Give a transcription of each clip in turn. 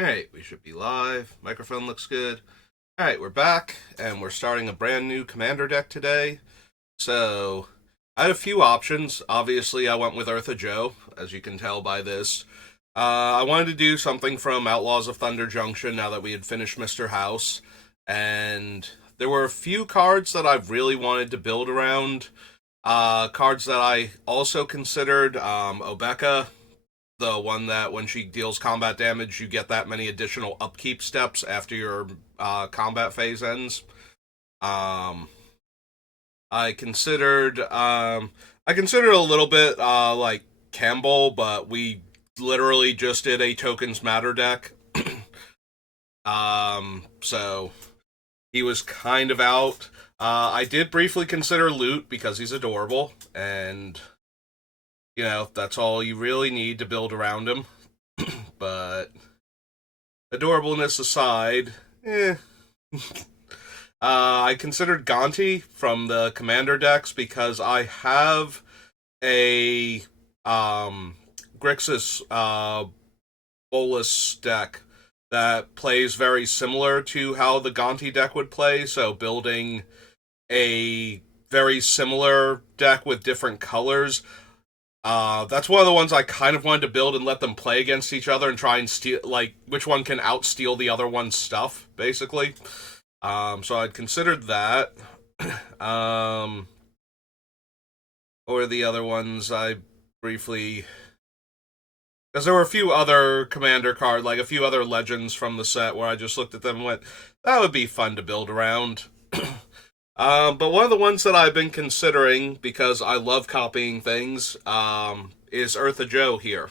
Alright, we should be live. Microphone looks good. Alright, we're back, and we're starting a brand new commander deck today. So, I had a few options. Obviously, I went with Ertha Joe, as you can tell by this. I wanted to do something from Outlaws of Thunder Junction now that we had finished Mr. House, and there were a few cards that I've really wanted to build around. Cards that I also considered, Obeka, the one that when she deals combat damage, you get that many additional upkeep steps after your combat phase ends. Um, I considered a little bit like Campbell, but we literally just did a tokens matter deck. So he was kind of out. I did briefly consider Loot because he's adorable, and that's all you really need to build around him. But adorableness aside, I considered Gonti from the commander decks because I have a Grixis Bolus deck that plays very similar to how the Gonti deck would play, so building a very similar deck with different colors. That's one of the ones I kind of wanted to build and let them play against each other and try and steal, like, which one can outsteal the other one's stuff, basically. So I'd considered that. um, or the other ones I briefly, because there were a few other commander card, like a few other legends from the set where I just looked at them and went, that would be fun to build around. But one of the ones that I've been considering because I love copying things is Ertha Joe here.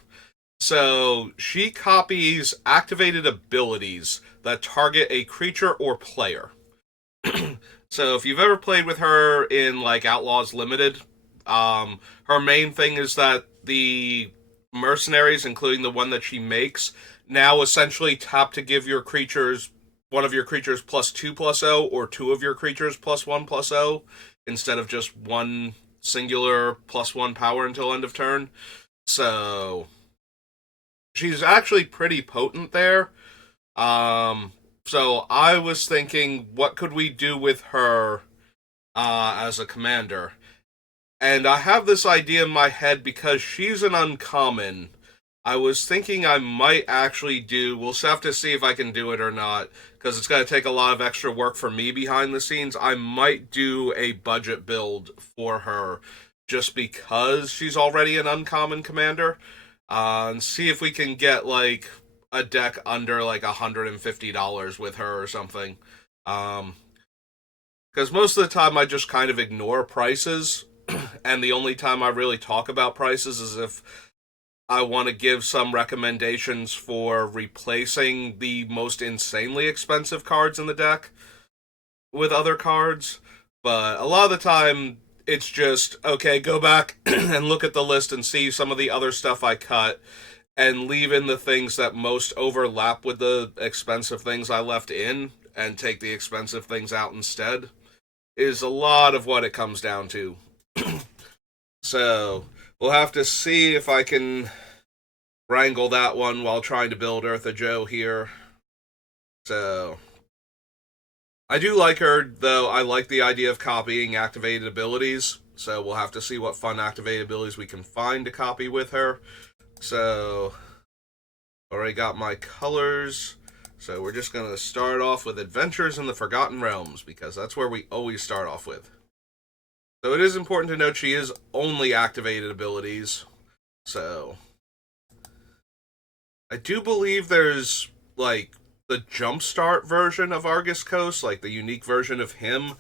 So she copies activated abilities that target a creature or player. So if you've ever played with her in like Outlaws Limited, her main thing is that the mercenaries, including the one that she makes, now essentially tap to give your creatures one of your creatures +2/+0 or two of your creatures +1/+0 instead of just one singular +1 power until end of turn. So she's actually pretty potent there. So I was thinking, what could we do with her as a commander? And I have this idea in my head because she's an uncommon. I was thinking I might actually do. We'll have to see if I can do it or not, because it's going to take a lot of extra work for me behind the scenes. I might do a budget build for her just because she's already an uncommon commander, and see if we can get like a deck under like $150 with her or something. Um, because most of the time I just kind of ignore prices, and the only time I really talk about prices is if I want to give some recommendations for replacing the most insanely expensive cards in the deck with other cards. But a lot of the time, it's just, okay, go back and look at the list and see some of the other stuff I cut and leave in the things that most overlap with the expensive things I left in and take the expensive things out instead, is a lot of what it comes down to. So, we'll have to see if I can wrangle that one while trying to build Ertha Joe here. So, I do like her, though. I like the idea of copying activated abilities. So, we'll have to see what fun activated abilities we can find to copy with her. So, already got my colors. So, we're just going to start off with Adventures in the Forgotten Realms, because that's where we always start off with. So, it is important to note she is only activated abilities. So, I do believe there's like the Jumpstart version of Argus Coast, like the unique version of him,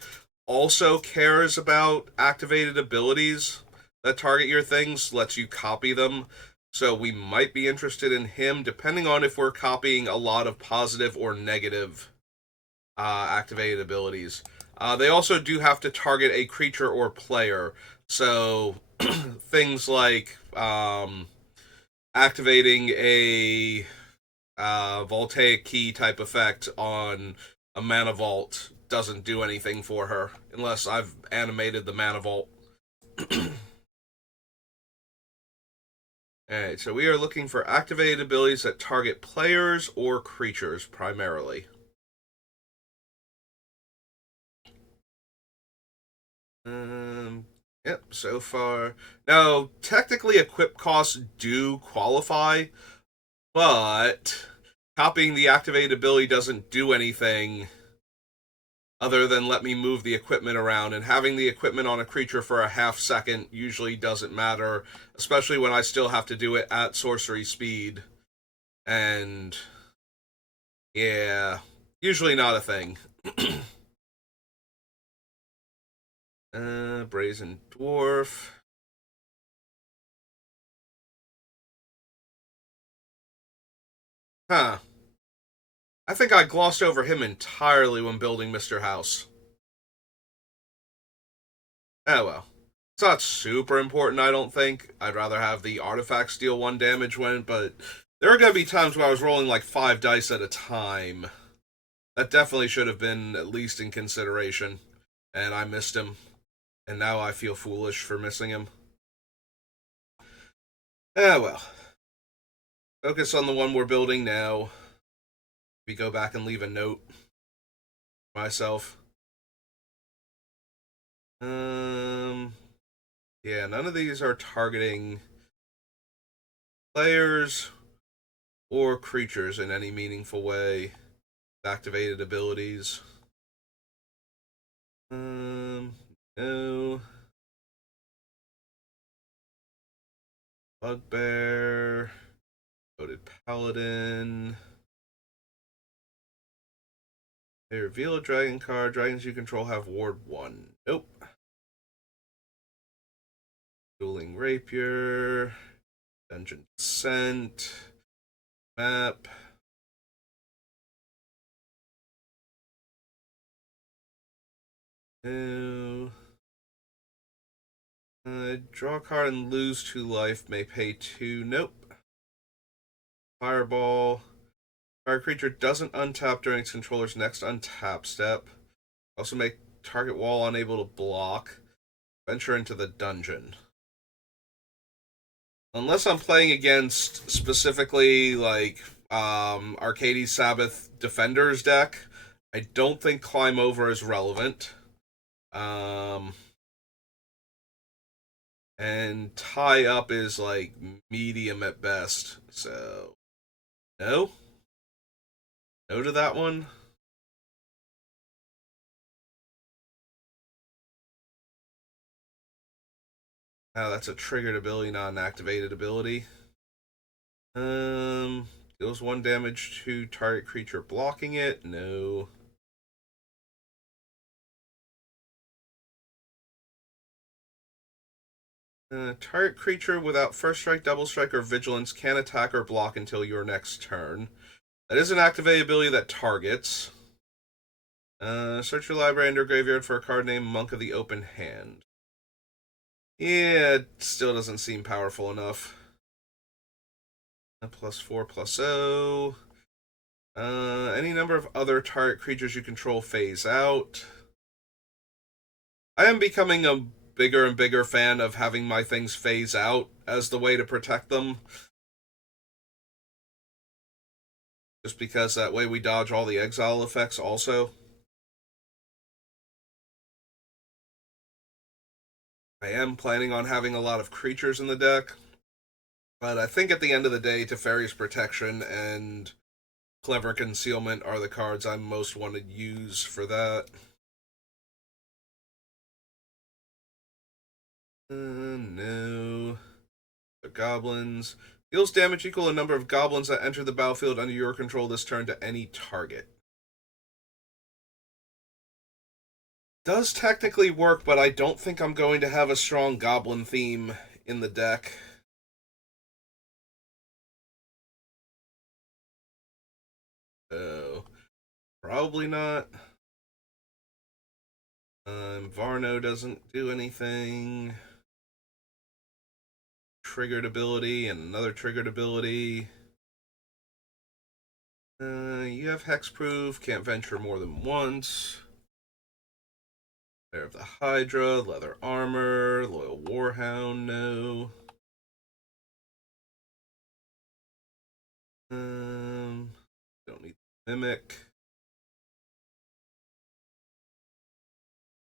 also cares about activated abilities that target your things, lets you copy them. So we might be interested in him, depending on if we're copying a lot of positive or negative activated abilities. They also do have to target a creature or player. So things like activating a voltaic key type effect on a mana vault doesn't do anything for her unless I've animated the mana vault. Alright, so we are looking for activated abilities that target players or creatures primarily. Yep, so far. Now, technically, equip costs do qualify, but copying the activated ability doesn't do anything other than let me move the equipment around, and having the equipment on a creature for a half second usually doesn't matter, especially when I still have to do it at sorcery speed. And yeah, usually not a thing. Brazen Dwarf. Huh. I think I glossed over him entirely when building Mr. House. Oh well. It's not super important, I don't think. I'd rather have the artifacts deal 1 damage when, but there are going to be times where I was rolling like 5 dice at a time. That definitely should have been at least in consideration. And I missed him. And now I feel foolish for missing him. Ah, well. Focus on the one we're building now. We go back and leave a note myself. Um, yeah, none of these are targeting players or creatures in any meaningful way. Activated abilities. No. Bugbear. Loaded Paladin. They reveal a dragon card. Dragons you control have Ward 1. Nope. Dueling Rapier. Dungeon Descent. Map. No. Draw a card and lose 2 life. May pay 2. Nope. Fireball. Fire creature doesn't untap during its controller's next untap step. Also make target wall unable to block. Venture into the dungeon. Unless I'm playing against specifically like Arcades Sabbath Defenders deck, I don't think Climb Over is relevant. And Tie Up is like medium at best. So no, no to that one. Oh, that's a triggered ability, not an activated ability. Deals 1 damage to target creature blocking it. No. Target creature without first strike, double strike, or vigilance can attack or block until your next turn. That is an activated ability that targets. Search your library and your graveyard for a card named Monk of the Open Hand. Yeah, it still doesn't seem powerful enough. +4, +0. Any number of other target creatures you control phase out. I am becoming a bigger and bigger fan of having my things phase out as the way to protect them. Just because that way we dodge all the exile effects also. I am planning on having a lot of creatures in the deck. But I think at the end of the day, Teferi's Protection and Clever Concealment are the cards I most want to use for that. No. The goblins. Deals damage equal to number of goblins that enter the battlefield under your control this turn to any target. Does technically work, but I don't think I'm going to have a strong goblin theme in the deck. So, probably not. Varno doesn't do anything. Triggered ability and another triggered ability. You have hexproof, can't venture more than once. Lair of the Hydra, leather armor, loyal warhound, no. Mimic.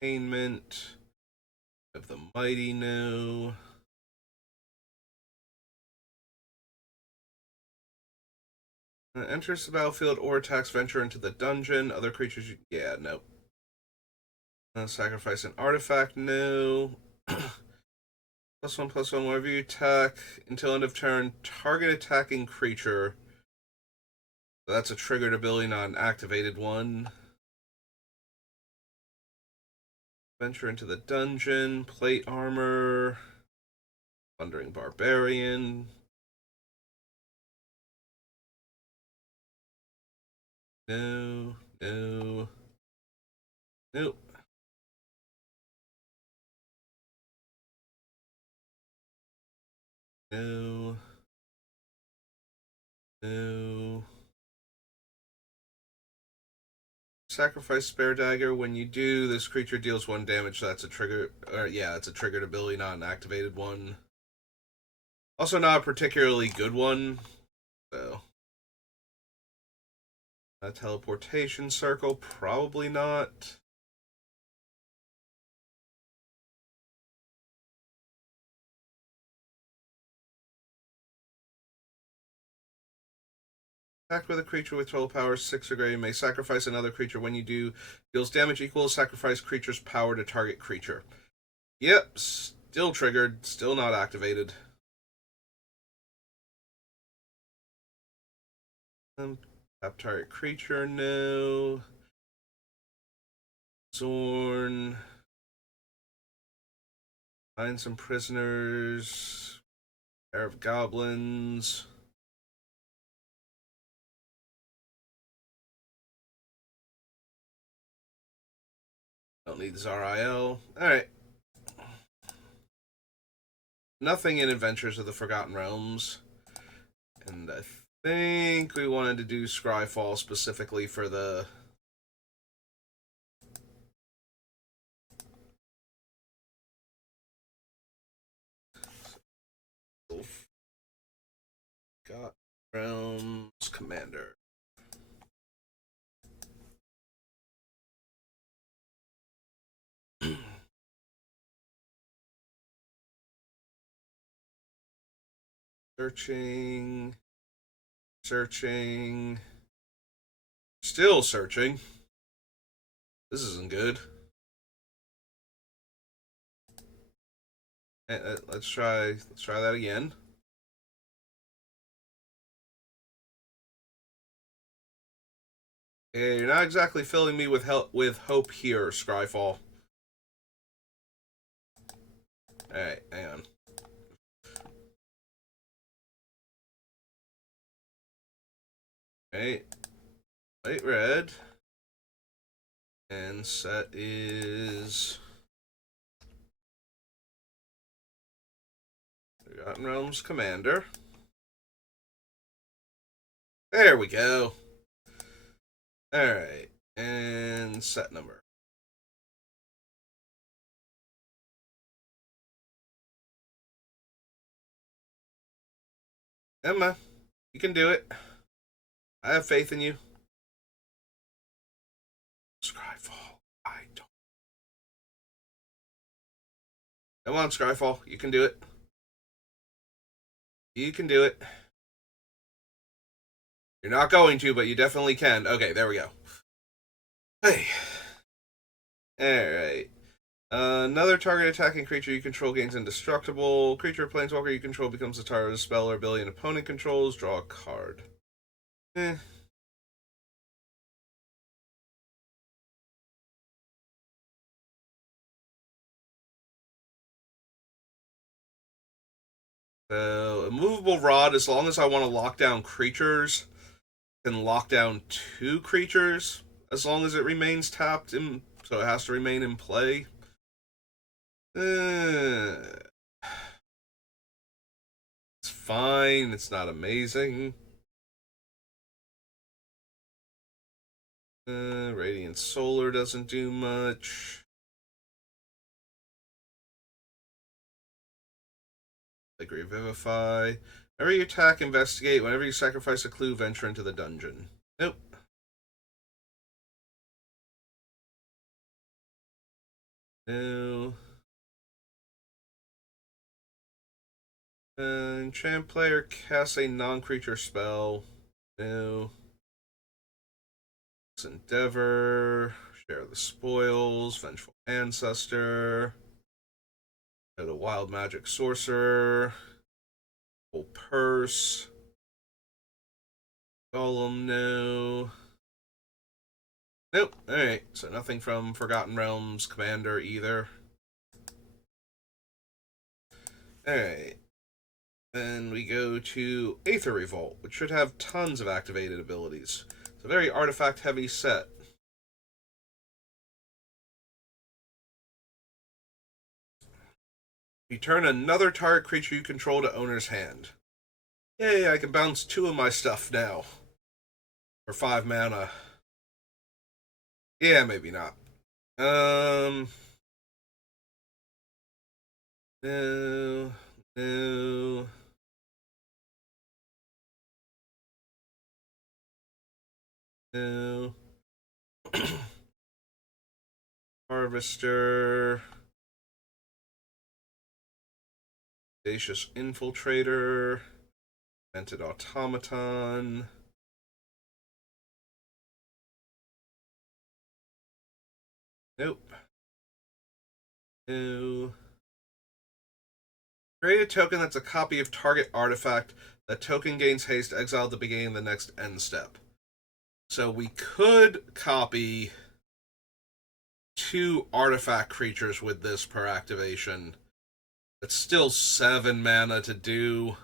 Containment. Of the Mighty No. Enters the battlefield or attacks venture into the dungeon. Other creatures. Yeah, nope. Sacrifice an artifact. No. +1/+1. Whenever you attack until end of turn, target attacking creature. So that's a triggered ability, not an activated one. Venture into the dungeon. Plate armor. Thundering Barbarian. No. No. Nope. No. No. Sacrifice Spare Dagger. When you do, this creature deals 1 damage. So that's a trigger. Yeah, that's a triggered ability, not an activated one. Also, not a particularly good one. So, a teleportation circle, probably not. Attack with a creature with total power 6 or greater. You may sacrifice another creature. When you do, deals damage equal to sacrifice creature's power to target creature. Yep, still triggered, still not activated. Tap target creature, no. Zorn. Find some prisoners. Pair of goblins. Don't need Zariel. Alright. Nothing in Adventures of the Forgotten Realms. And I think we wanted to do Scryfall specifically for the... Forgotten Realms Commander. Searching. Searching. Still searching. This isn't good. Let's try that again. Okay, you're not exactly filling me with hope here, Scryfall. Alright, hang on. Alright. Light red. And set is Forgotten Realms Commander. There we go. Alright. And set number. Emma, you can do it. I have faith in you. Scryfall. I don't. Come on, Scryfall. You can do it. You can do it. You're not going to, but you definitely can. Okay, there we go. Hey. Alright. Another target attacking creature you control gains indestructible. Creature or planeswalker you control becomes the target of a spell or ability an opponent controls. Draw a card. Eh. So, immovable rod, as long as I want to lock down creatures, can lock down 2 creatures as long as it remains tapped in, so it has to remain in play. It's fine, it's not amazing. Radiant Solar doesn't do much. Like Revivify. Whenever you attack, investigate. Whenever you sacrifice a clue, venture into the dungeon. Nope. No. Enchant player casts a non-creature spell. No. Endeavor. Share the spoils. Vengeful Ancestor. Go to Wild Magic Sorcerer. Full Purse. Golem, no. Nope. Alright, so nothing from Forgotten Realms Commander either. Alright. Then we go to Aether Revolt, which should have tons of activated abilities. It's a very artifact heavy set. Return another target creature you control to owner's hand. Yay, I can bounce 2 of my stuff now. For 5 mana. Yeah, maybe not. No. No. No. Harvester. Audacious Infiltrator. Vented Automaton. Nope. No. Create a token that's a copy of target artifact. That token gains haste, exile at the beginning of the next end step. So we could copy 2 artifact creatures with this per activation. It's still 7 mana to do.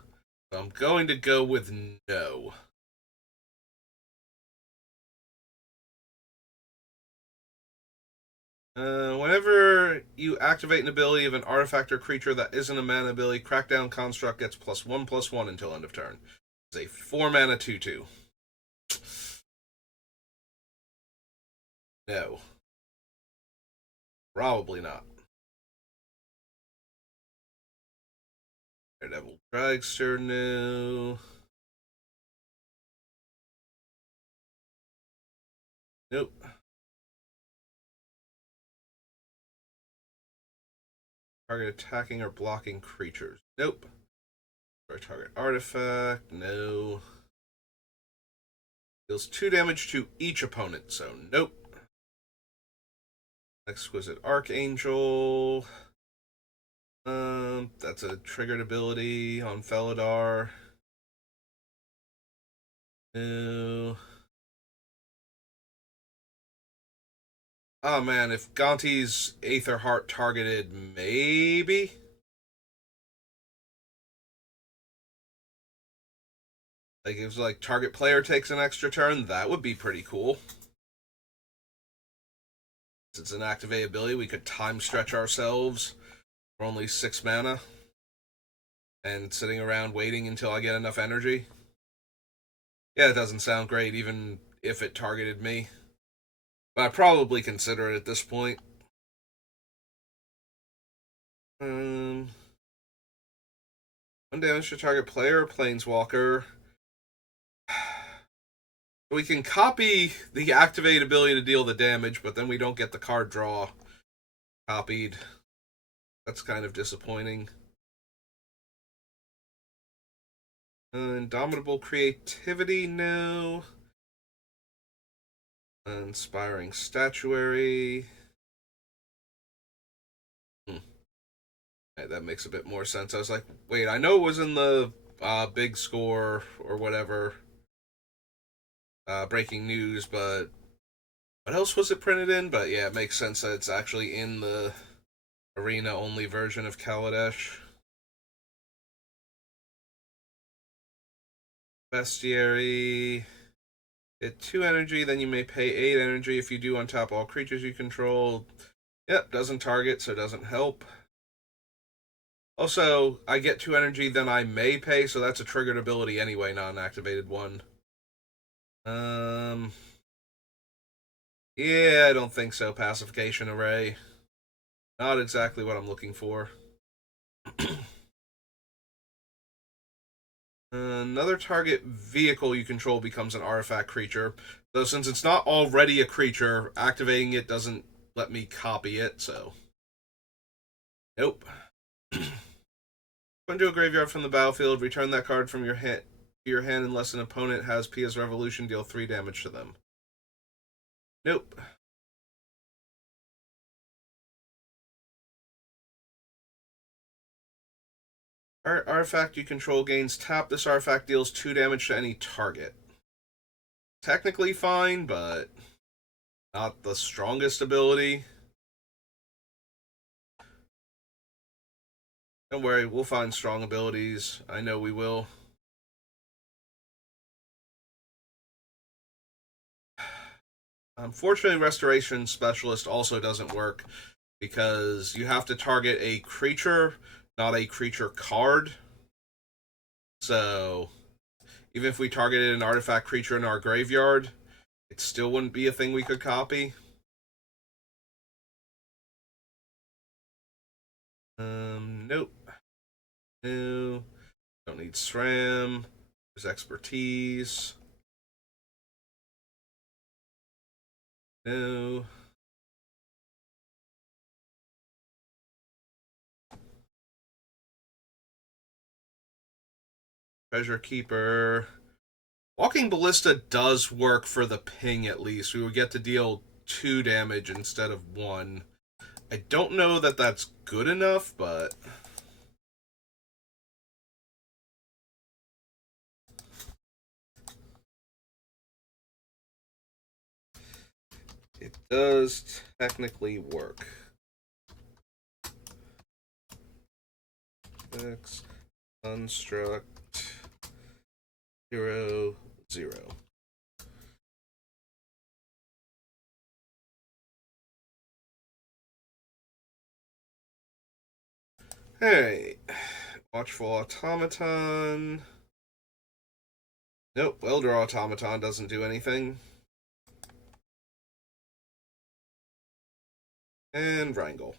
So I'm going to go with no. Whenever you activate an ability of an artifact or creature that isn't a mana ability, Crackdown Construct gets +1/+1 until end of turn. It's a 4 mana 2/2. No. Probably not. Daredevil Dragster, no. Nope. Target attacking or blocking creatures. Nope. Or target artifact. No. Deals 2 damage to each opponent, so nope. Exquisite Archangel. That's a triggered ability on Felidar. No. Oh man, if Gonti's Aether Heart targeted, maybe? Like, if like target player takes an extra turn, that would be pretty cool. Since it's an activate ability, we could time stretch ourselves for only 6 mana. And sitting around waiting until I get enough energy. Yeah, it doesn't sound great, even if it targeted me. But I'd probably consider it at this point. 1 damage to target player or planeswalker. We can copy the activate ability to deal the damage, but then we don't get the card draw copied. That's kind of disappointing. Indomitable Creativity, no. Inspiring Statuary. That makes a bit more sense. I was like, wait, I know it was in the big score or whatever, breaking news, but what else was it printed in? But yeah, it makes sense that it's actually in the arena-only version of Kaladesh. Bestiary. Get 2 energy, then you may pay 8 energy. If you do, untap all creatures you control. Yep, doesn't target, so it doesn't help. Also, I get 2 energy, then I may pay, so that's a triggered ability anyway, not an activated one. Yeah, I don't think so. Pacification Array. Not exactly what I'm looking for. Another target vehicle you control becomes an artifact creature. Though since it's not already a creature, activating it doesn't let me copy it, so Nope. Go into a graveyard from the battlefield, return that card from your hand to your hand unless an opponent has Pia's Revolution, deal 3 damage to them. Nope. Artifact you control gains tap. This artifact deals 2 damage to any target. Technically fine, but not the strongest ability. Don't worry, we'll find strong abilities. I know we will. Unfortunately, Restoration Specialist also doesn't work because you have to target a creature, not a creature card. So, even if we targeted an artifact creature in our graveyard, it still wouldn't be a thing we could copy. Nope. No. Don't need SRAM. There's expertise. No. Treasure Keeper. Walking Ballista does work for the ping at least. We would get to deal 2 damage instead of 1. I don't know that that's good enough, but it does technically work. X construct 0, 0. Hey, Watchful Automaton. Nope, Welder Automaton doesn't do anything. And Wrangle.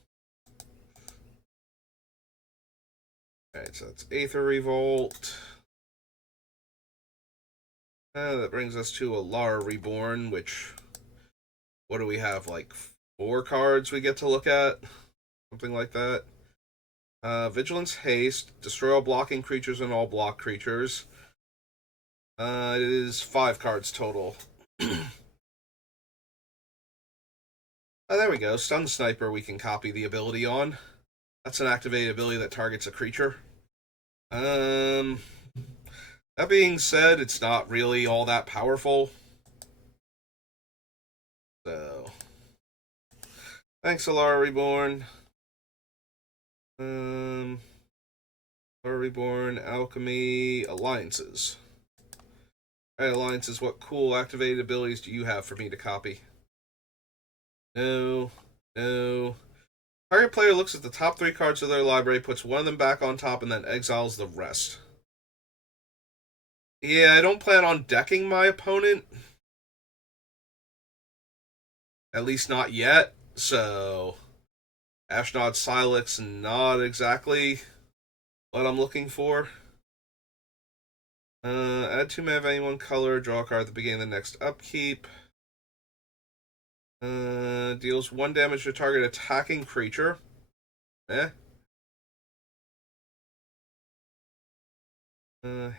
Alright, so that's Aether Revolt. That brings us to Alara Reborn, which... What do we have, like 4 cards we get to look at? Something like that. Vigilance Haste. Destroy all blocking creatures and all block creatures. It is 5 cards total. Oh, there we go. Stun Sniper we can copy the ability on. That's an activated ability that targets a creature. That being said, it's not really all that powerful. So, thanks, Alara Reborn. Alara Reborn, Alchemy, Alliances. Alright, Alliances, what cool activated abilities do you have for me to copy? No. No. Target player looks at the top 3 cards of their library, puts one of them back on top, and then exiles the rest. Yeah, I don't plan on decking my opponent. At least not yet. So, Ashnod Silex, not exactly what I'm looking for. Add 2 mana of any one color, draw a card at the beginning of the next upkeep. Deals 1 damage to target attacking creature.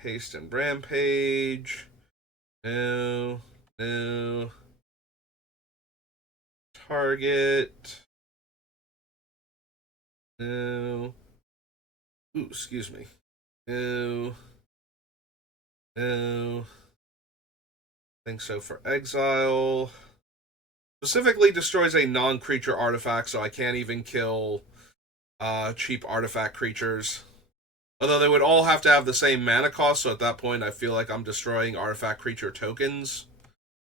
Haste and Rampage. No. No. Target. No. Ooh, excuse me. No. No. Think so for exile. Specifically destroys a non-creature artifact, so I can't even kill cheap artifact creatures. Although they would all have to have the same mana cost, so at that point I feel like I'm destroying artifact creature tokens,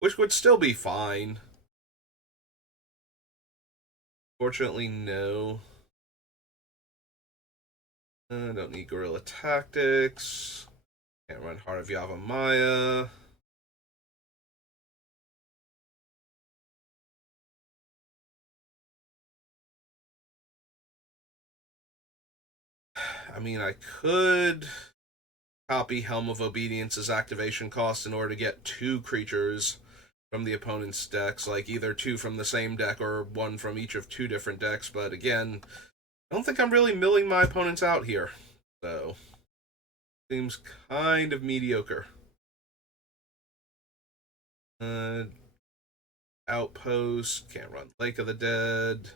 which would still be fine. Fortunately, no. Don't need Guerrilla Tactics. Can't run Heart of Yavimaya. I mean, I could copy Helm of Obedience's activation cost in order to get 2 creatures from the opponent's decks, like either 2 from the same deck or 1 from each of 2 different decks, but again, I don't think I'm really milling my opponents out here. So, seems kind of mediocre. Uh, Outpost, can't run Lake of the Dead.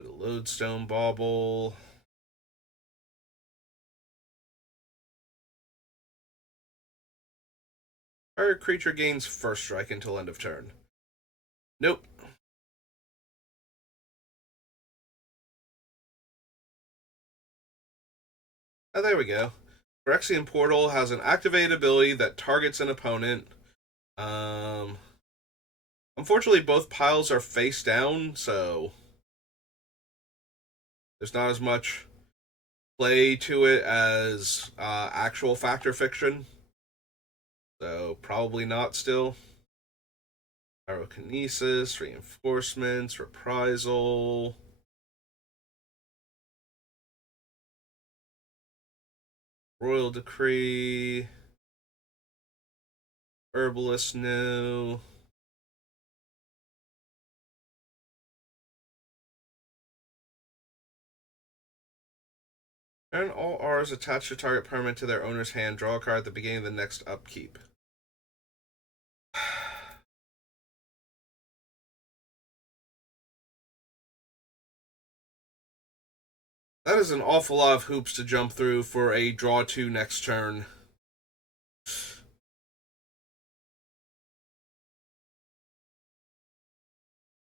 Lodestone Bauble. Target creature gains first strike until end of turn. Nope. Oh, there we go. Phyrexian Portal has an activated ability that targets an opponent. Um, Unfortunately, both piles are face down, so there's not as much play to it as actual Fact or Fiction. So probably not still. Pyrokinesis, Reinforcements, Reprisal. Royal Decree. Herbalist, no. And all R's attach to target permanent to their owner's hand. Draw a card at the beginning of the next upkeep. That is an awful lot of hoops to jump through for a draw 2 next turn.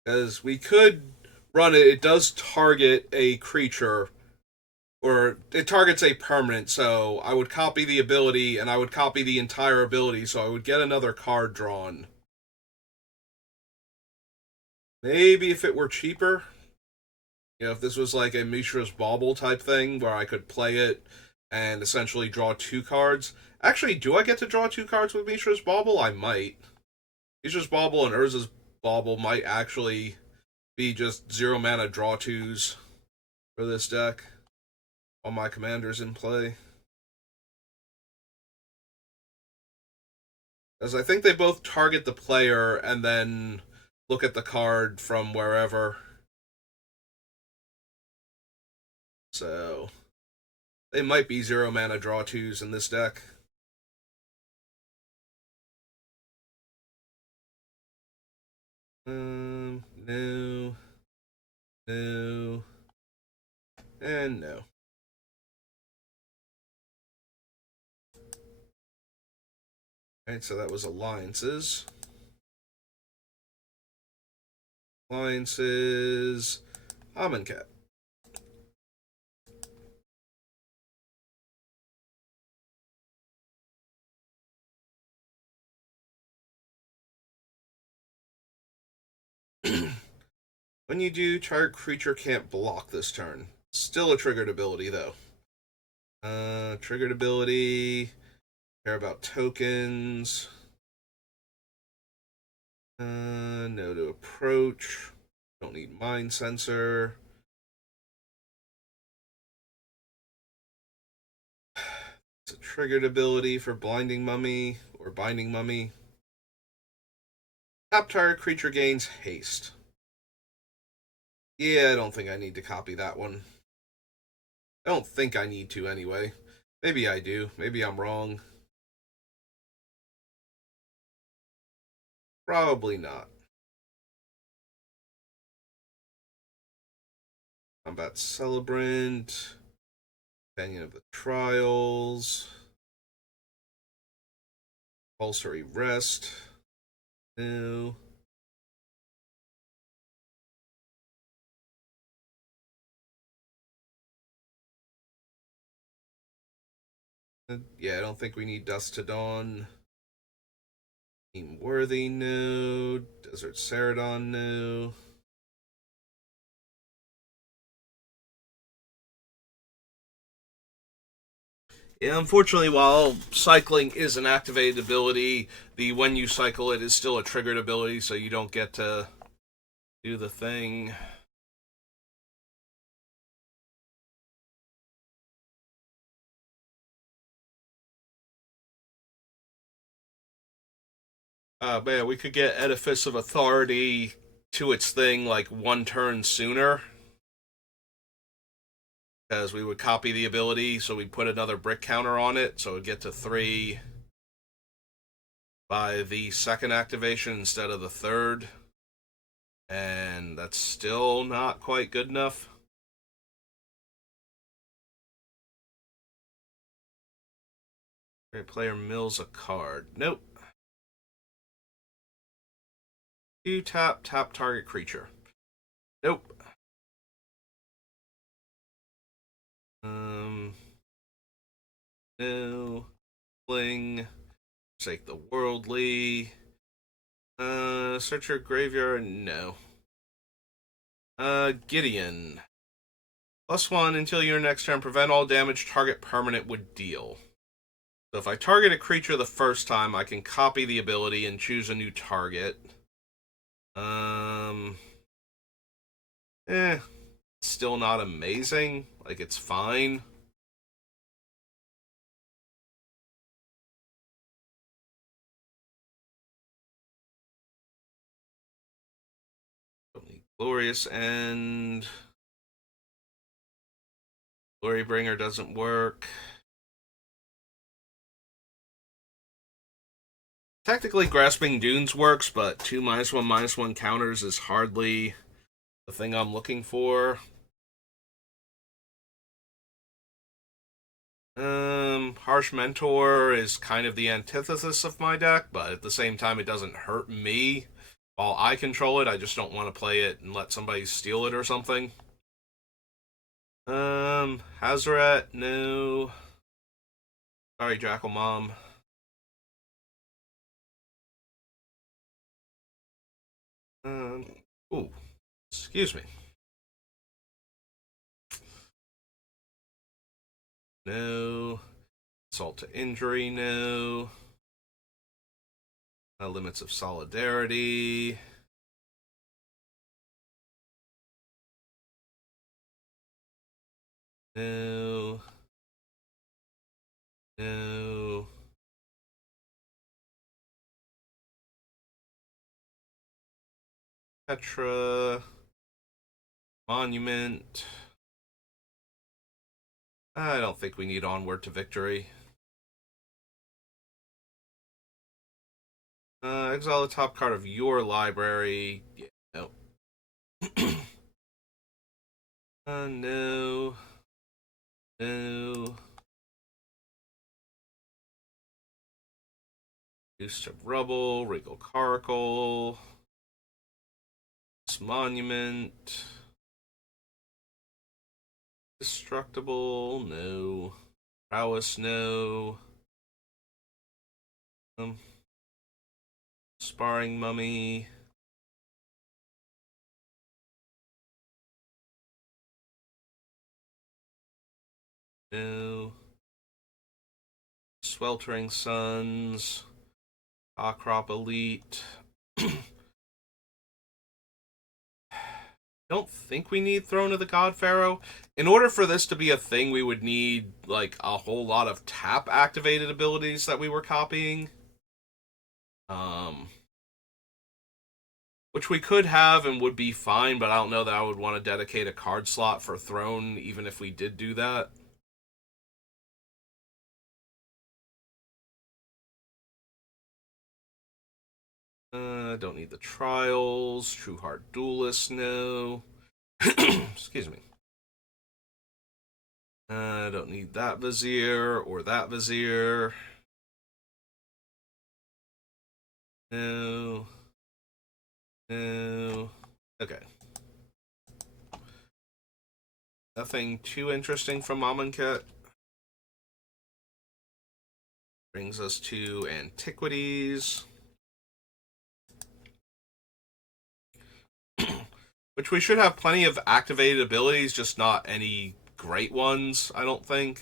Because we could run it. It does target a creature, or it targets a permanent, so I would copy the ability, and I would copy the entire ability, so I would get another card drawn. Maybe if it were cheaper. If this was like a Mishra's Bauble type thing, where I could play it and essentially draw 2 cards. Actually, do I get to draw 2 cards with Mishra's Bauble? I might. Mishra's Bauble and Urza's Bauble might actually be just 0 mana draw 2s for this deck. All my commanders in play. As I think they both target the player and then look at the card from wherever. So they might be 0 mana draw 2s in this deck. No. No. And no. Alright, so that was alliances. Alliances. Amonkhet. When you do, target creature can't block this turn. Still a triggered ability, though. Triggered ability. Care about tokens. No to approach. Don't need mind sensor. It's a triggered ability for blinding mummy or binding mummy. Top target creature gains haste. Yeah, I don't think I need to copy that one. I don't think I need to anyway. Maybe I do. Maybe I'm wrong. Probably not. Combat Celebrant. Companion of the Trials. Compulsory Rest. No. Yeah, I don't think we need Dust to Dawn. Team Worthy, no. Desert Ceradon, no. Yeah, unfortunately, while cycling is an activated ability, the when you cycle it is still a triggered ability, so you don't get to do the thing. But yeah, we could get Edifice of Authority to its thing like one turn sooner. Because we would copy the ability, so we'd put another brick counter on it, so it would get to 3 by the second activation instead of the third. And that's still not quite good enough. Player mills a card. Nope. 2 tap target creature. Nope. No. Fling. Forsake the worldly. Search your graveyard. No. Gideon. +1 until your next turn. Prevent all damage target permanent would deal. So if I target a creature the first time, I can copy the ability and choose a new target. Still not amazing. Like, it's fine. Glorious End. Glorybringer doesn't work. Technically, Grasping Dunes works, but 2 -1/-1 counters is hardly the thing I'm looking for. Harsh Mentor is kind of the antithesis of my deck, but at the same time, it doesn't hurt me. While I control it, I just don't want to play it and let somebody steal it or something. Hazaret, no. Sorry, Jackal Mom. Ooh, excuse me. No. Assault to injury, no. Limits of solidarity. No. No. Petra. Monument. I don't think we need Onward to Victory. Exile the top card of your library. Yeah, no. No. No. Reduce to Rubble, Regal Caracal. Monument. Destructible, no. Prowess, no. Sparring Mummy. No. Sweltering Suns. Crop Elite. Don't think we need Throne of the God Pharaoh. In order for this to be a thing, we would need like a whole lot of tap activated abilities that we were copying. Which we could have and would be fine, but I don't know that I would want to dedicate a card slot for Throne, even if we did do that. Don't need the Trials. True Heart Duelist, no. Excuse me. Don't need that Vizier or that Vizier. No. No. Okay. Nothing too interesting from Amonkhet. Brings us to Antiquities. Which we should have plenty of activated abilities, just not any great ones, I don't think.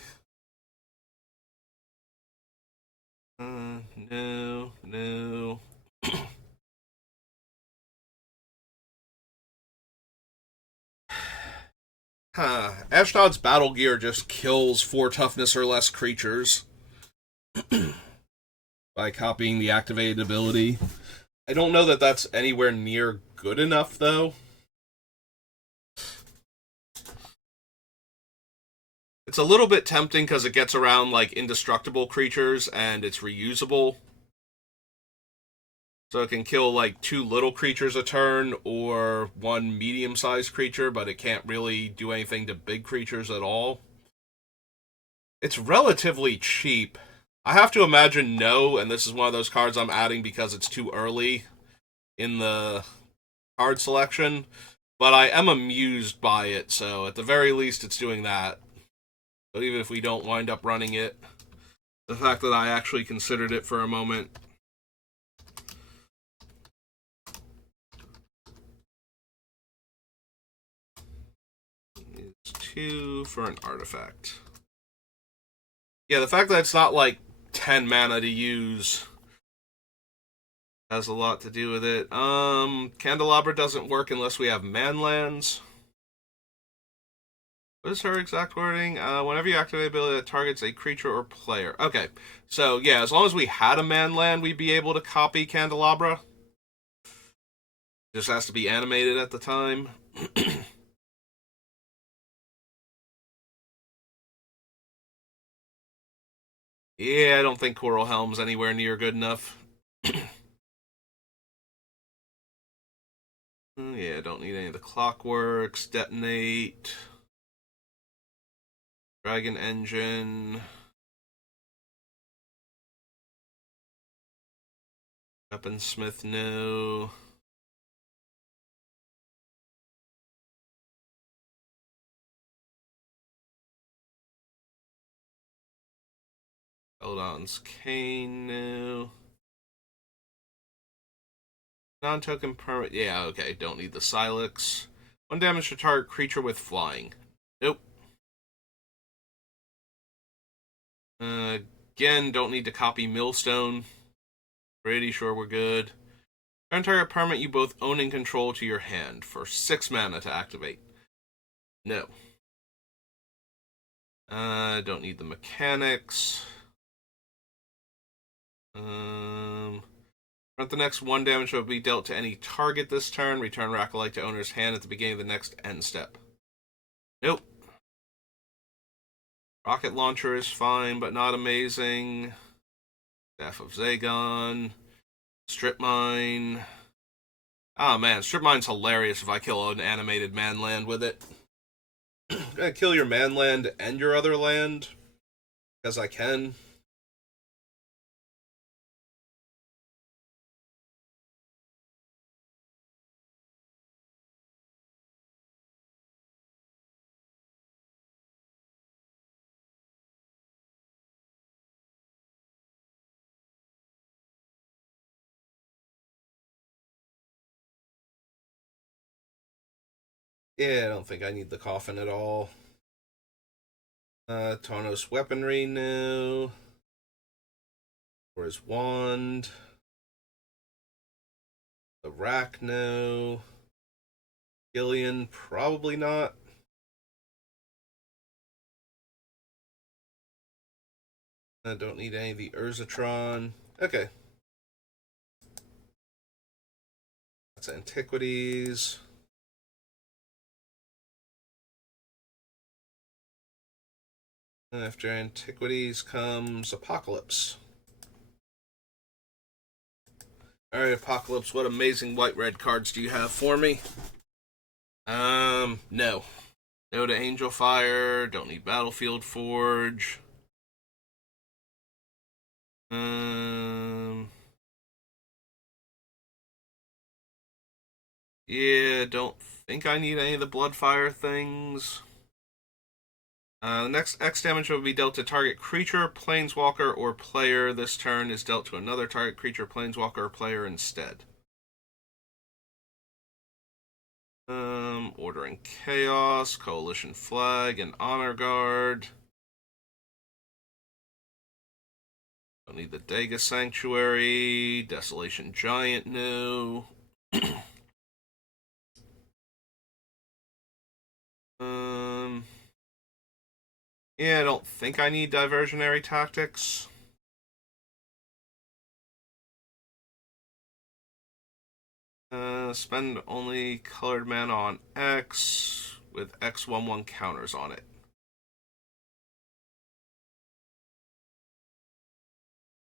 No, no. Ashnod's Battle Gear just kills 4 toughness or less creatures by copying the activated ability. I don't know that that's anywhere near good enough, though. It's a little bit tempting because it gets around, like, indestructible creatures and it's reusable. So it can kill, like, 2 little creatures a turn or 1 medium-sized creature, but it can't really do anything to big creatures at all. It's relatively cheap. I have to imagine no, and this is one of those cards I'm adding because it's too early in the card selection, but I am amused by it, so at the very least it's doing that. So even if we don't wind up running it, the fact that I actually considered it for a moment. Is 2 for an artifact. Yeah, the fact that it's not like 10 mana to use has a lot to do with it. Candelabra doesn't work unless we have manlands. What is her exact wording? Whenever you activate ability that targets a creature or player. Okay, so yeah, as long as we had a manland, we'd be able to copy Candelabra. Just has to be animated at the time. Yeah, I don't think Coral Helm's anywhere near good enough. Yeah, don't need any of the clockworks. Detonate. Dragon Engine. Weaponsmith, no. Eldon's Cane, no. Non-token permanent. Yeah, okay. Don't need the Silex. 1 damage to target creature with flying. Nope. Again, don't need to copy Millstone. Pretty sure we're good. Turn target permanent you both own and control to your hand for 6 mana to activate. No. Don't need the mechanics. The next 1 damage will be dealt to any target this turn. Return Racolite to owner's hand at the beginning of the next end step. Nope. Rocket launcher is fine, but not amazing. Staff of Zagon. Strip Mine. Oh man, Strip Mine's hilarious if I kill an animated manland with it. I'm gonna kill your manland and your other land. Because I can. Yeah, I don't think I need the coffin at all. Tarnos weaponry, no. Or his wand. The rack, no. Gillian, probably not. I don't need any of the Urzatron. Okay. That's Antiquities. After Antiquities comes Apocalypse. Alright, Apocalypse, what amazing white-red cards do you have for me? No. No to Angel Fire, don't need Battlefield Forge. Yeah, don't think I need any of the Bloodfire things. The next X damage will be dealt to target creature, planeswalker, or player. This turn is dealt to another target creature, planeswalker, or player instead. Ordering Chaos, Coalition Flag, and Honor Guard. Don't need the Dega Sanctuary, Desolation Giant, no. Yeah, I don't think I need Diversionary Tactics. Spend only colored mana on X with X 1/1 counters on it.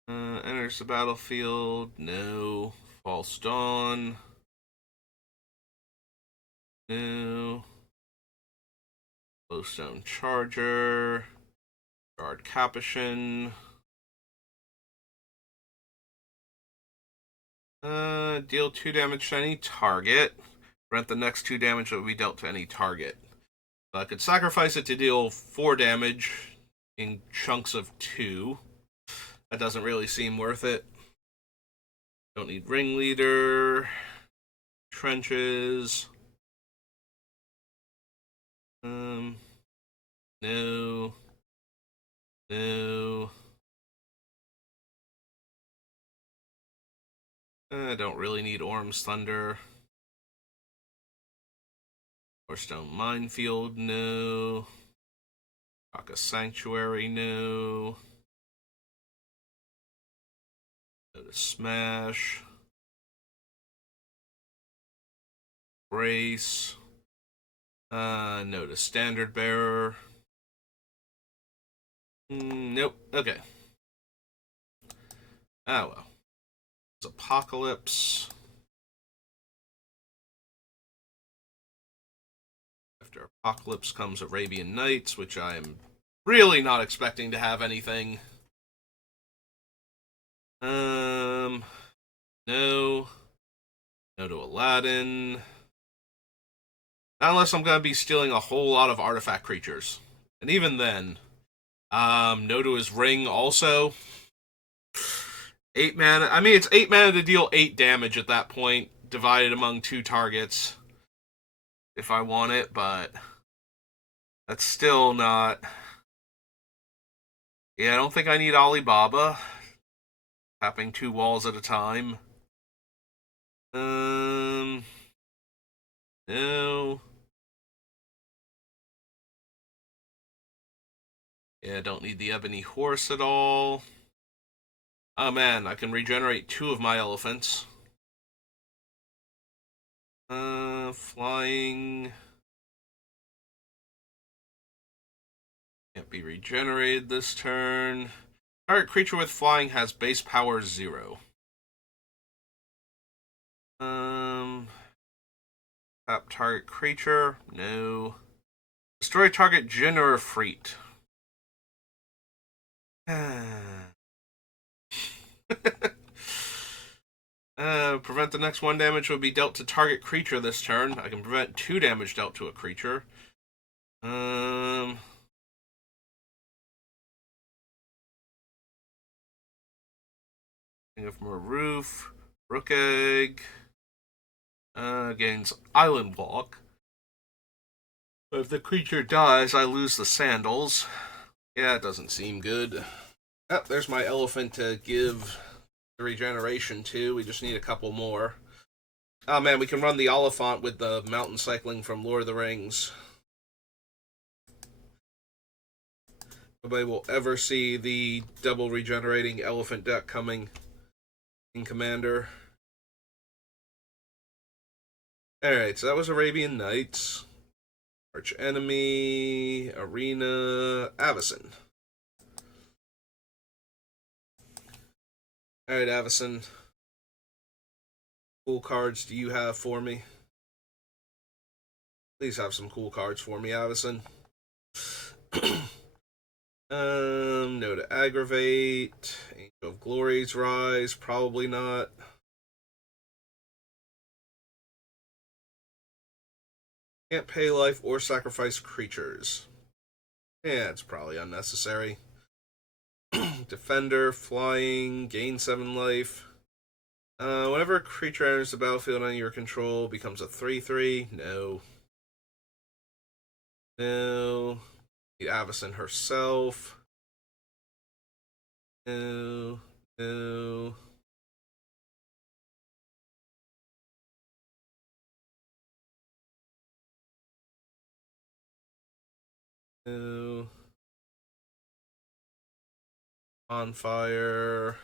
Enters the battlefield. No. False Dawn. No. Glowstone Charger. Guard Capuchin. Deal 2 damage to any target. Prevent the next 2 damage that will be dealt to any target. So I could sacrifice it to deal 4 damage in chunks of 2. That doesn't really seem worth it. Don't need Ringleader. Trenches. No. No. I don't really need Orm's Thunder. Or Stone Minefield, no. Raka Sanctuary, no. Go to Smash. Brace. No to Standard Bearer. Nope. Okay. Ah, well. It's Apocalypse. After Apocalypse comes Arabian Nights, which I am really not expecting to have anything. No. No to Aladdin. Not unless I'm going to be stealing a whole lot of artifact creatures. And even then, no to his ring also. 8 mana. I mean, it's 8 mana to deal 8 damage at that point, divided among 2 targets. If I want it, but that's still not. Yeah, I don't think I need Alibaba. Tapping 2 walls at a time. No. Yeah, I don't need the Ebony Horse at all. Oh man, I can regenerate 2 of my elephants. Flying. Can't be regenerated this turn. Target creature with flying has base power 0. Tap target creature. No. Destroy target djinn or Efreet. Prevent the next 1 damage will be dealt to target creature this turn. I can prevent 2 damage dealt to a creature. King of Maroof. Rook Egg. Gains Island Walk. But if the creature dies, I lose the sandals. Yeah, it doesn't seem good. Oh, there's my elephant to give the regeneration to. We just need a couple more. Oh man, we can run the Oliphant with the mountain cycling from Lord of the Rings. Nobody will ever see the double regenerating elephant deck coming in Commander. Alright, so that was Arabian Nights. Arch Enemy, Arena, Avacyn. Alright, Avacyn. Cool cards do you have for me? Please have some cool cards for me, Avacyn. No to Aggravate. Angel of Glory's Rise, probably not. Can't pay life or sacrifice creatures. Yeah, it's probably unnecessary. Defender, flying, gain 7 life. Whenever a creature enters the battlefield under your control, becomes a 3/3. No. No. The Avacyn herself. No. No. No. On fire.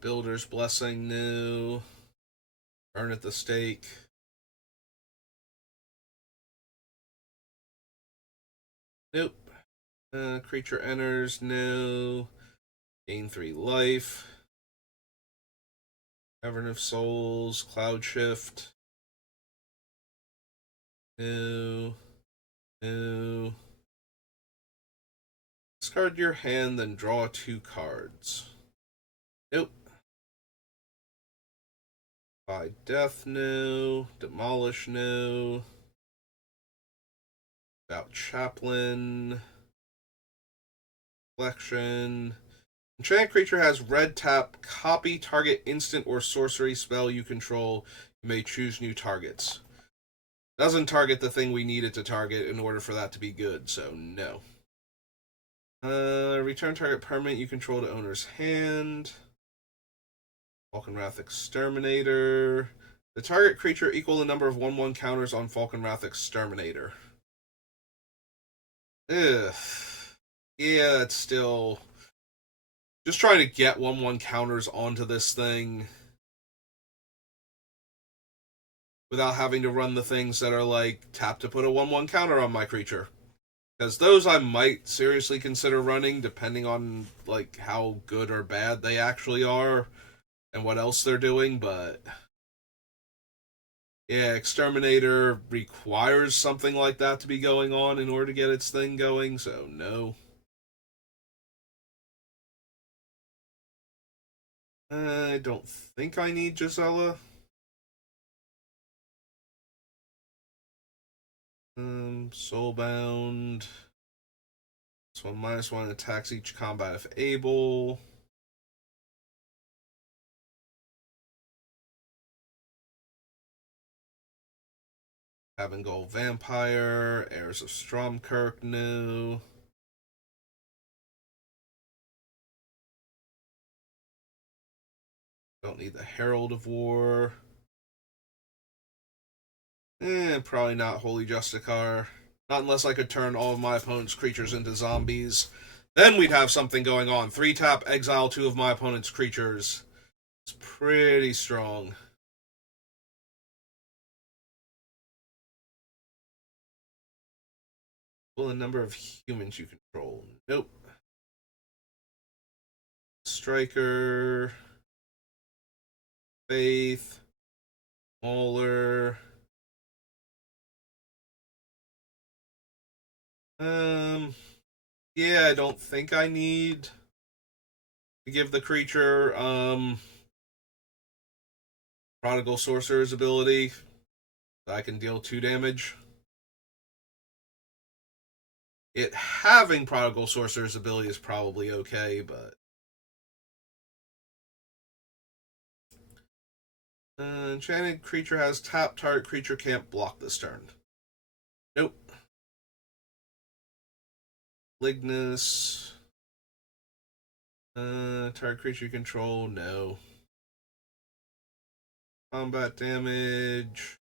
Builder's Blessing, no. Burn at the stake. Nope. Creature enters. No. Gain 3 life. Cavern of Souls. Cloud Shift. No. No. Discard your hand, then draw 2 cards. Nope. By Death, no. Demolish, no. About Chaplain. Collection. Enchanted creature has red tap, copy target instant or sorcery spell you control. You may choose new targets. Doesn't target the thing we need it to target in order for that to be good, so no. Return target permanent you control to owner's hand. Falkenrath Exterminator. The target creature equal the number of 1/1 counters on Falkenrath Exterminator. Ugh. Yeah, it's still just trying to get 1/1 counters onto this thing without having to run the things that are like tap to put a 1/1 counter on my creature. Because those I might seriously consider running, depending on like how good or bad they actually are and what else they're doing. But yeah, Exterminator requires something like that to be going on in order to get its thing going. So no. I don't think I need Gisela. Soulbound. This one -1 attacks each combat if able. Gold Vampire. Heirs of Stromkirk, no. Don't need the Herald of War. Probably not Holy Justicar. Not unless I could turn all of my opponent's creatures into zombies. Then we'd have something going on. 3 tap, exile 2 of my opponent's creatures. It's pretty strong. Well, the number of humans you control. Nope. Striker. Faith. Mauler. Yeah, I don't think I need to give the creature Prodigal Sorcerer's ability. I can deal 2 damage. It having Prodigal Sorcerer's ability is probably okay, but enchanted creature has tap, target creature can't block this turn. Nope. Lignus. Target creature control, no. Combat damage.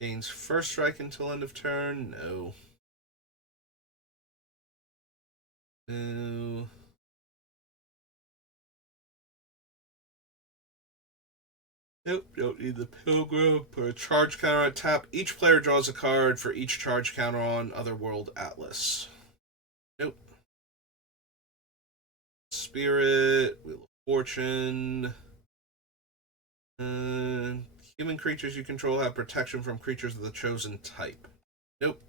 Gains first strike until end of turn, no. No. Nope, don't need the Pilgrim. Put a charge counter on tap. Each player draws a card for each charge counter on Otherworld Atlas. Nope. Spirit, Wheel of Fortune. Human creatures you control have protection from creatures of the chosen type. Nope.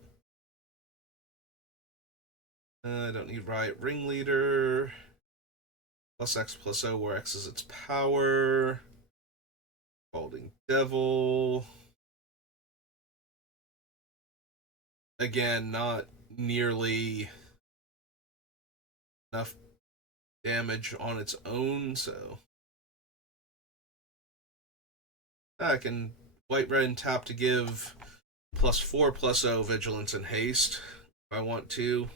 I don't need Riot Ringleader. +X+O, where X is its power. Balding Devil. Again, not nearly enough damage on its own, so I can white, red, and tap to give +4/+O vigilance and haste if I want to,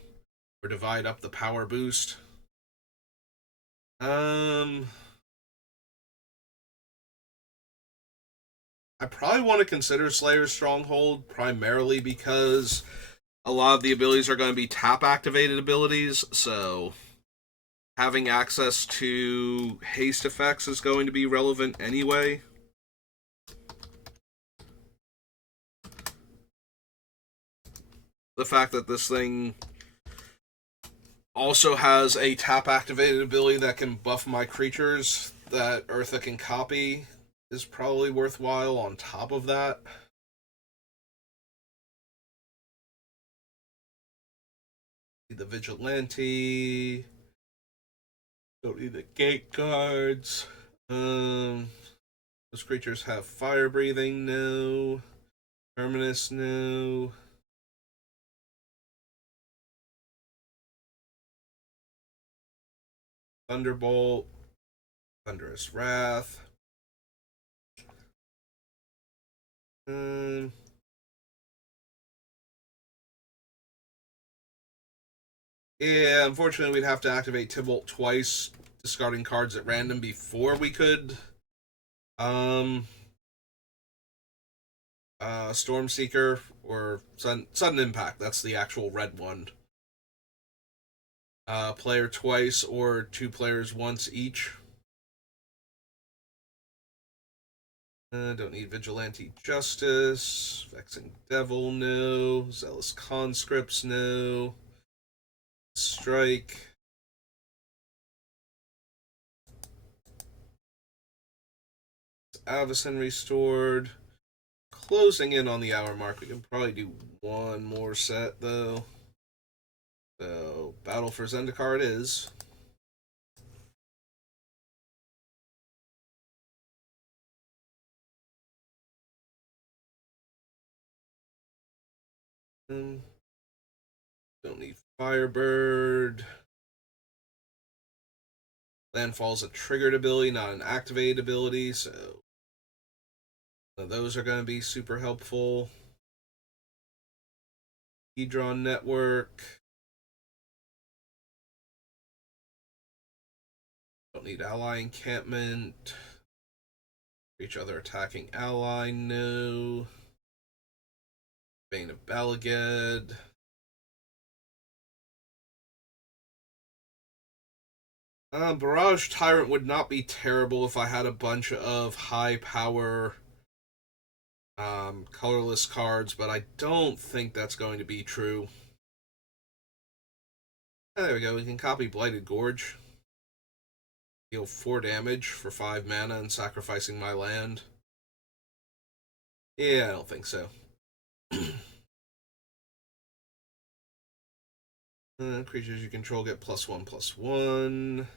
or divide up the power boost. I probably want to consider Slayer's Stronghold primarily because a lot of the abilities are going to be tap activated abilities, so having access to haste effects is going to be relevant anyway. The fact that this thing also has a tap activated ability that can buff my creatures that Ertha can copy is probably worthwhile on top of that. The Vigilante. Don't need the gate guards. Those creatures have fire breathing, no. Terminus, no. Thunderbolt. Thunderous Wrath. Um, yeah, unfortunately, we'd have to activate Tybalt twice, discarding cards at random before we could. Um, Stormseeker or Sudden Impact. That's the actual red one. Player twice or two players once each. Don't need Vigilante Justice. Vexing Devil, no. Zealous Conscripts, no. Strike. Avacyn restored. Closing in on the hour mark. We can probably do one more set, though. So, Battle for Zendikar it is. Don't need Firebird. Landfall's a triggered ability, not an activated ability, so those are going to be super helpful. Hedron Network. Don't need ally encampment. Each other attacking ally, no. Bane of Balaged. Barrage Tyrant would not be terrible if I had a bunch of high power colorless cards, but I don't think that's going to be true. There we go, we can copy Blighted Gorge. Deal 4 damage for 5 mana and sacrificing my land. Yeah, I don't think so. Creatures you control get +1/+1.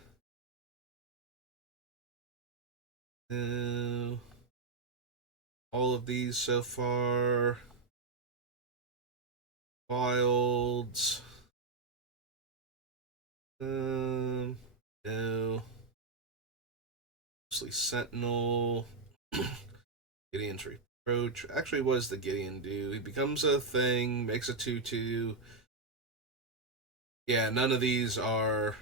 All of these so far. Wilds. No. Mostly Sentinel. Gideon's Reproach. Actually, what does the Gideon do? He becomes a thing, makes a 2/2. Yeah, none of these are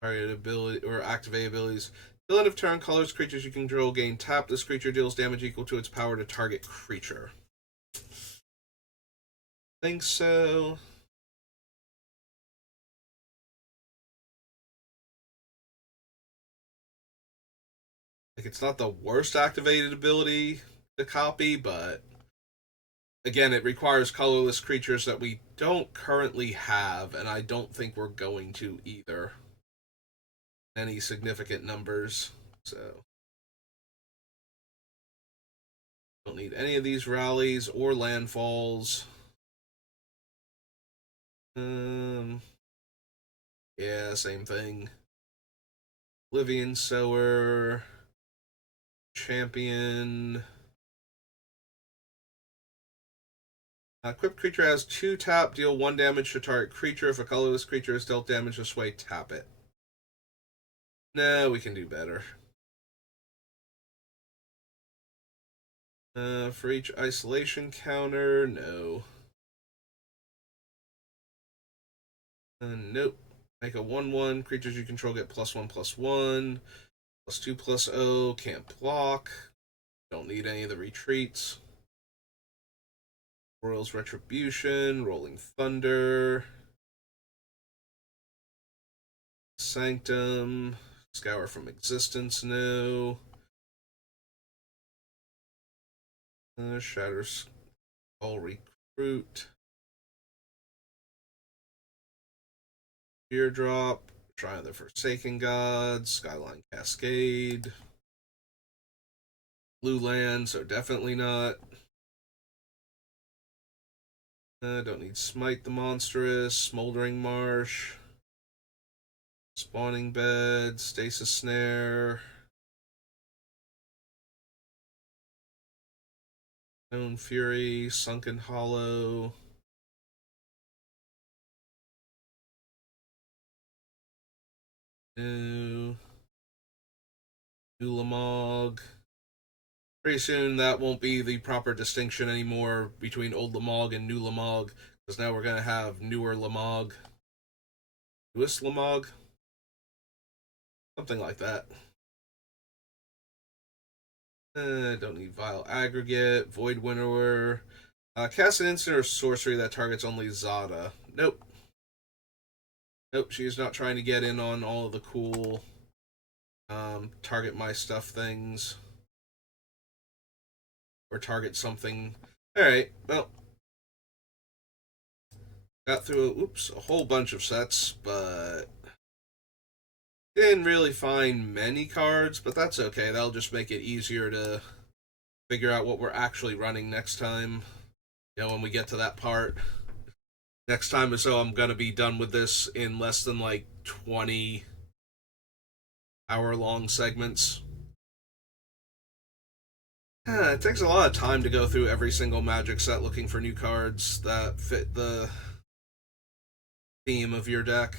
target ability or activate abilities. Till end of turn, colors creatures you control gain tap. This creature deals damage equal to its power to target creature. Think so. Like, it's not the worst activated ability to copy, but again, it requires colorless creatures that we don't currently have, and I don't think we're going to either. Any significant numbers, so don't need any of these rallies or landfalls. Yeah, same thing. Oblivion Sower, Champion. Equipped creature has 2 tap, deal 1 damage to target creature. If a colorless creature is dealt damage this way, tap it. No, we can do better. For each isolation counter, no. Nope. Make a 1/1. Creatures you control get +1/+1. +2/+0. Can't block. Don't need any of the retreats. Royal's Retribution. Rolling Thunder. Sanctum. Scour from Existence new. Shatter Skull Recruit. Teardrop. Shrine of the Forsaken Gods. Skyline Cascade. Blue land, so definitely not. Don't need Smite the Monstrous. Smoldering Marsh. Spawning Bed. Stasis Snare. Stone Fury. Sunken Hollow. New Lamog. Pretty soon that won't be the proper distinction anymore between old Lamog and new Lamog, because now we're gonna have newer Lamog. Newest Lamog? Something like that. Don't need Vile Aggregate, Void Winnower. Cast an instant or sorcery that targets only Zada. Nope. Nope, she's not trying to get in on all of the cool target my stuff things. Or target something. Alright, well. Got through, a whole bunch of sets, but didn't really find many cards, but that's okay. That'll just make it easier to figure out what we're actually running next time. You know, when we get to that part. Next time, so I'm gonna be done with this in less than like 20-hour-long segments. It takes a lot of time to go through every single Magic set looking for new cards that fit the theme of your deck.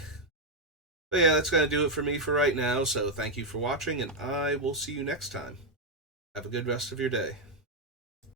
But yeah, that's going to do it for me for right now, so thank you for watching, and I will see you next time. Have a good rest of your day.